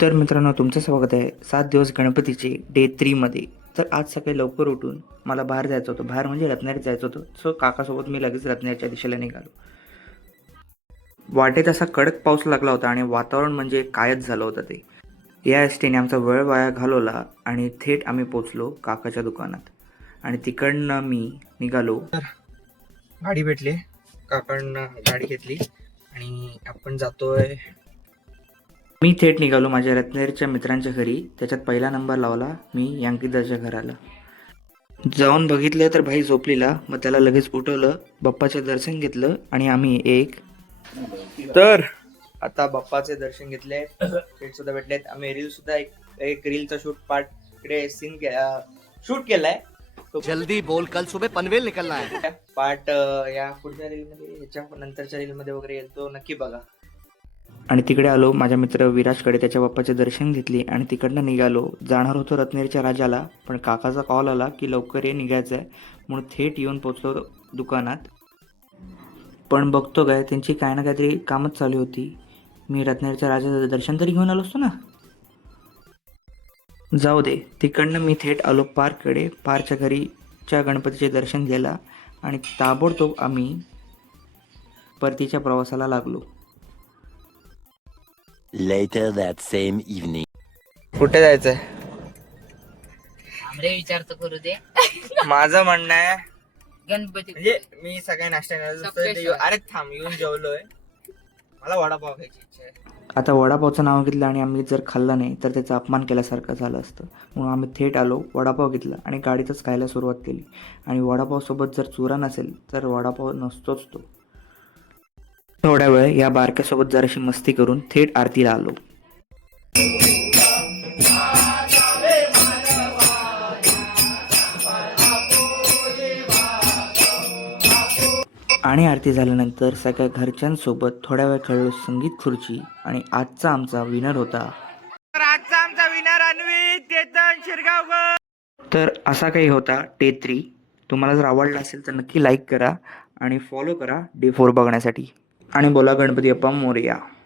तर मित्रांनो, तुमचं स्वागत आहे 7 दिवस गणपतीचे डे 3 मध्ये. तर आज सकाळी लवकर उठून मला बाहेर जायचं होतं. बाहेर म्हणजे रत्नागिरीत जायचं होतं. सो काकासोबत मी लगेच रत्नागिरीच्या दिशेला निघालो. वाटेत असा कडक पाऊस लागला होता आणि वातावरण म्हणजे कायच झालं होतं ते. या एसटीने आमचा वेळ वाया घालवला आणि थेट आम्ही पोचलो काकाच्या दुकानात. आणि तिकडनं मी निघालो. गाडी भेटली, काकांना गाडी घेतली आणि आपण जातोय. मी थेट निघालो माझ्या रत्नागिरीच्या मित्रांच्या घरी. त्याच्यात पहिला नंबर लावला मी अंकिताच्या घराला. जाऊन बघितलं तर भाई झोपलेला. मग त्याला लगेच उठवलं, बाप्पाचे दर्शन घेतलं आणि आम्ही तर आता बाप्पाचे दर्शन घेतले. फ्रेंड सुद्धा भेटलेत. आम्ही रील सुद्धा एक रीलचा शूट पार्ट इकडे सीन शूट केलाय. तो जल्दी बोल, कल सुबह पनवेल निकलना है. पार्ट या पुढच्या रील मध्ये, ह्याच्या नंतरच्या रील मध्ये वगैरे येईल, तो नक्की बघा. आणि तिकडे आलो माझ्या मित्र विराजकडे. त्याच्या बाप्पाचे दर्शन घेतले आणि तिकडनं निघालो. जाणार होतो रत्नागिरीच्या राजाला, पण काकाचा कॉल आला की लवकर ये, निघायचं आहे म्हणून थेट येऊन पोचलो दुकानात. पण बघतो काय, त्यांची काय ना काहीतरी कामच चालू होती. मी रत्नागिरीच्या राजाचं दर्शन तरी घेऊन आलो असतो ना. जाऊ दे. तिकडनं मी थेट आलो पार्ककडे. पार्कच्या घरीच्या गणपतीचे दर्शन घ्यायला आणि ताबडतोब आम्ही परतीच्या प्रवासाला लागलो. Later that same evening. कुठे जायचंय? आमरे विचारतो करू दे. माझं म्हणणं आहे, गणपती म्हणजे मी सगळ्या नाश्ता अरे थांब, येऊन जेवलोय, मला वडापाव खायची इच्छा आहे. आता वडापावचं नाव घेतलं आणि आम्ही जर खाल्ला नाही तर त्याचा अपमान केल्यासारखं झालं असतं. म्हणून आम्ही थेट आलो, वडापाव घेतला आणि गाडीतच खायला सुरुवात केली. आणि वडापावसोबत जर चुरा नसेल तर वडापाव नसतोच तो. थोड्या वेळ या बारक्यासोबत जराशी मस्ती करून थेट आरतीला आलो. आणि आरती झाल्यानंतर सगळ्या घरच्यांसोबत थोड्या वेळ खेळलो संगीत खुर्ची. आणि आजचा आमचा विनर होता, अन्वित केतन शिरगावकर. तर असा काही होता डे 3. तुम्हाला जर आवडला असेल तर नक्की लाईक करा आणि फॉलो करा डे 4 बघण्यासाठी. आणि बोला गणपती बाप्पा मोरया.